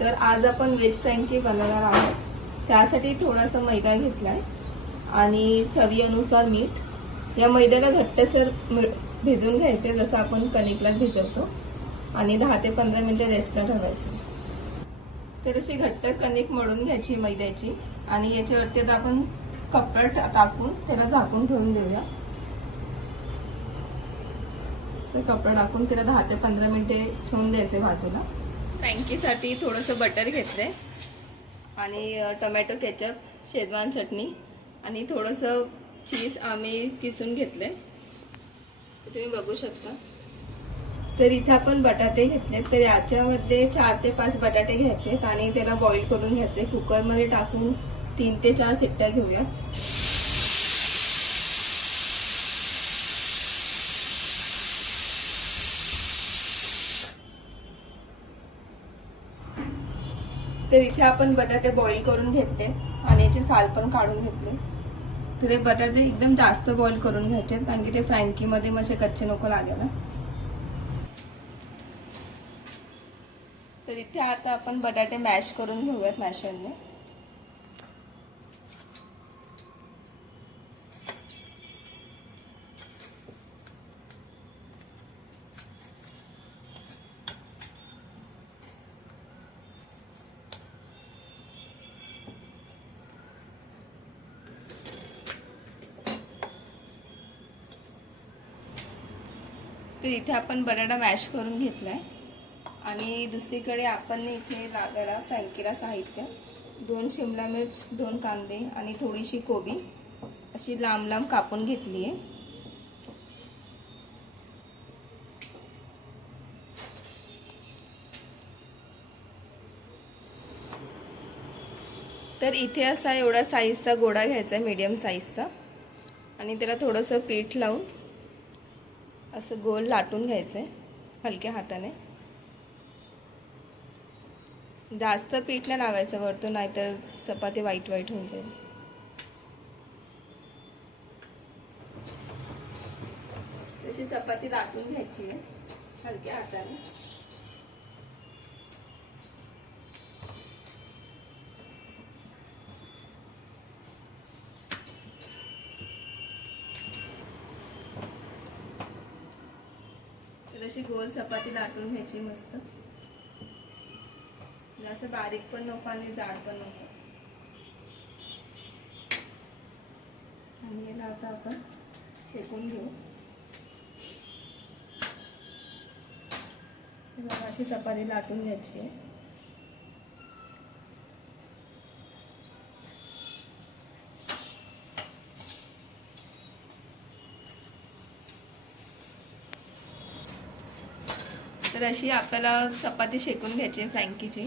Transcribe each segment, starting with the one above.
तर आज आपण व्हेज फ्रँकी बनवणार आहोत. त्यासाठी थोडासा मैदा घेतलाय आणि चवीनुसार मीठ. या मैद्याला घट्टसर भिजवून घ्यायचे, जसं आपण कणिकला भिजवतो, आणि 10 ते 15 मिनिटं रेस्टला ठेवायचे. तर अशी घट्ट कणिक मळून घ्यायची मैद्याची आणि याच्यावरती आता आपण कपडा टाकून त्याला झाकून ठेवून देऊया. कपडा टाकून त्याला 10 ते 15 मिनिटे ठेवून द्यायचे बाजूला. फ्रँकीसाठी थोडंसं बटर घेतलंय आणि टोमॅटो केचप, शेजवान चटणी आणि थोडंसं चीज आम्ही किसून घेतलंय, तुम्ही बघू शकता. तर इथे आपण बटाटे घेतले, तर याच्यामध्ये 4 ते 5 बटाटे घ्यायचे आणि त्याला बॉईल करून घ्यायचे. कुकरमध्ये टाकून 3 ते 4 शिट्ट्या घेऊयात. तर इथे आपण बटाटे बॉईल करून घेतले आणि याची साल पण काढून घेतली. तर हे बटाटे एकदम जास्त बॉईल करून घ्यायचे, कारण की ते फ्रँकीमध्ये मग कच्चे नको लागायला. तर इथे आता आपण बटाटे मॅश करून घेऊयात मॅशरने. तर इथे आपण बटाटा मॅश करून घेतलाय आणि दुसरीकडे आपण इथे लागायला फ्रँकीला साहित्य 2 शिमला मिर्च, 2 कांदे आणि थोडीशी कोबी अशी लांब लांब कापून घेतली आहे. तर इथे असा एवढा साईजचा गोळा घ्यायचा, मीडियम साईजचा, आणि त्याला थोडंसं पीठ लावून असं गोल लाटून घ्यायचंय हलक्या हाताने. जास्त पीठ नाही लावायचं वरतून, नाहीतर चपाती वाईट वाईट होऊन जाईल. तशी चपाती लाटून घ्यायची आहे हलक्या हाताने. अशी गोल चपाती लाटून घ्यायची मस्त. जास्त बारीक पण नको आणि जाड पण नको. आणि याला आता आपण शेकून घेऊ. अशी चपाती लाटून घ्यायची आहे. तर अशी आपल्याला चपाती शेकून घ्यायची आहे फ्रँकीची.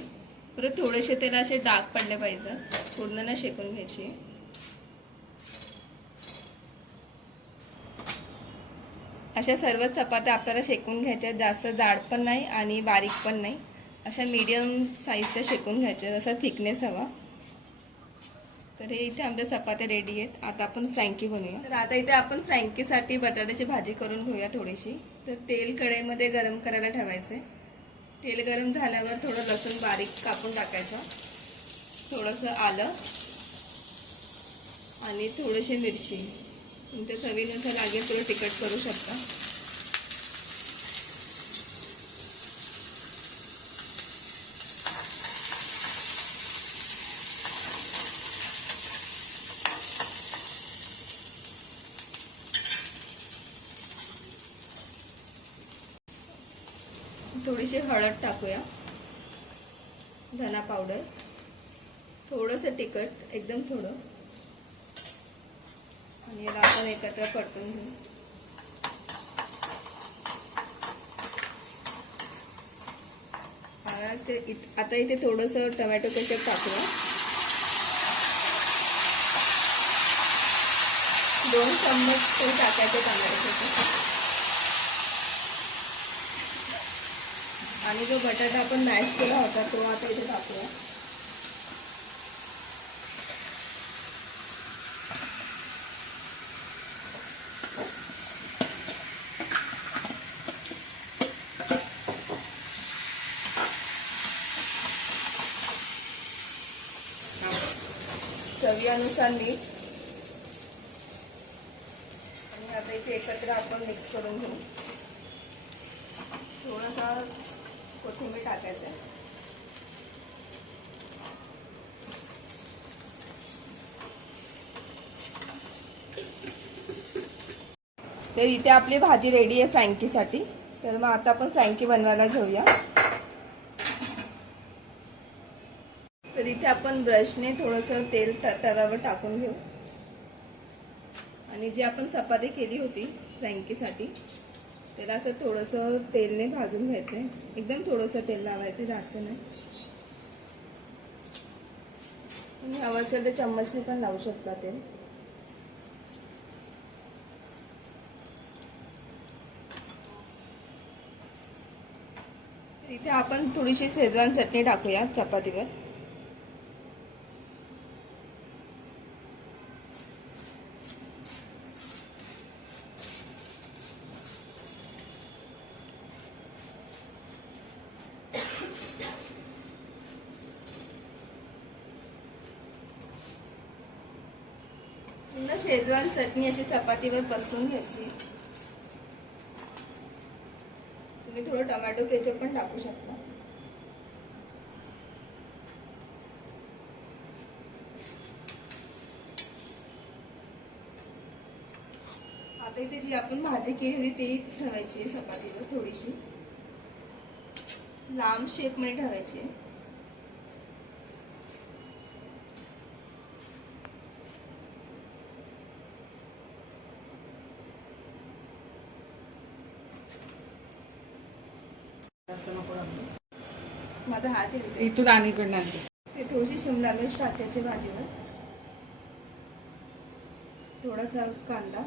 परत थोडेसे त्याला असे डाग पडले पाहिजे, पूर्ण ना शेकून घ्यायची. अशा सर्व चपात्या आपल्याला शेकून घ्यायच्या, जास्त जाड पण नाही आणि बारीक पण नाही, अशा मीडियम साईजच्या शेकून घ्यायच्या, जसा थिकनेस हवा. तर हे इथे आमच्या चपात्या रेडी आहेत. आता आपण फ्रँकी बनवूया. तर आता इथे आपण फ्रँकीसाठी बटाट्याची भाजी करून घेऊया थोडीशी. तर तेल कढईमध्ये गरम करायला ठेवायचे. तेल गरम झाल्यावर थोडं लसूण बारीक कापून टाकायचं, थोडंसं आलं आणि थोडीशी मिरची. तुमच्या चवीनुसार लागेल थोडं तिखट करू शकता. थोडीशी हळद टाकूया, धना पावडर, थोडंसं तिखट, एकदम थोडं, आणि याला आपण एकत्र परतून घेऊ. आता इथे थोडंसं टोमॅटो केचप टाकूया. 2 चम्मच तरी टाकायचे टोमॅटो केचप. आणि जो बटाटा आपण मॅश केला होता तो आता इथे टाकूया. चवीनुसार मीठ. आणि आता इथे एकत्र आपण मिक्स करून घेऊ. थोडासा कोथिंबीर टाकायचं आहे. तर इथे आपली भाजी रेडी आहे फ्रँकीसाठी. तर मग आता आपण फ्रँकी बनवायला घेऊया. तर इथे आपण ब्रशने थोडंसं तेल तव्यावर टाकून घेऊ. आणि जी आपण चपाती केली होती फ्रँकीसाठी त्याला असं थोडंसं तेलने भाजून घ्यायचंय. एकदम थोडंसं तेल लावायचं, जास्त नाही. तुम्ही हवं असेल तर चम्मचने पण लावू शकता तेल. इथे आपण थोडीशी शेजवान चटणी टाकूया चपातीवर. पुन्हा शेजवान चटणी अशी चपातीवर पसरून घ्यायची. तुम्ही थोडं टोमॅटो केचप पण टाकू शकता. आता इथे जी आपण भाजी केली ती ठेवायची चपातीवर. थोडीशी लांब शेप मध्ये ठेवायची. माझा हात इथून राणीकडनं ते थोडीशी शिमला मिर्च टाकायची भाजीवर. थोडासा कांदा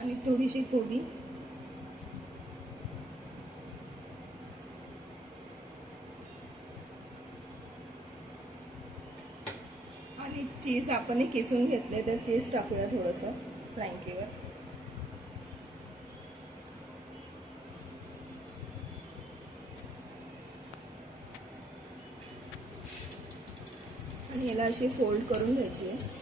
आणि थोडीशी कोबी आणि चीज आपण किसून घेतले तर चीज टाकूया थोडंसं फ्रँकीवर. आणि याला अशी फोल्ड करून घ्यायची आहे.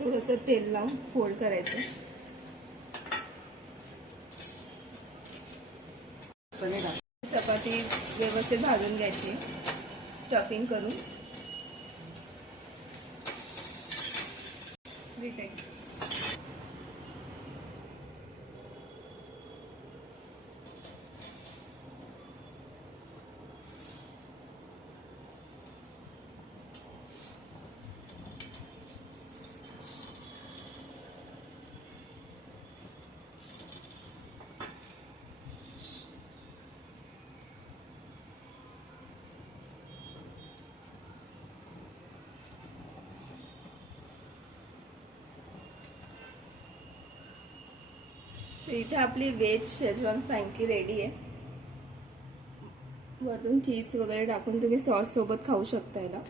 थोडंसं तेल लावून फोल्ड करायचं. चपाती व्यवस्थित भाजून घ्यायची स्टफिंग करून. तर इथे आपली व्हेज शेजवान फ्रँकी रेडी आहे. वरतून चीज वगैरे टाकून तुम्ही सॉस सोबत खाऊ शकता याला.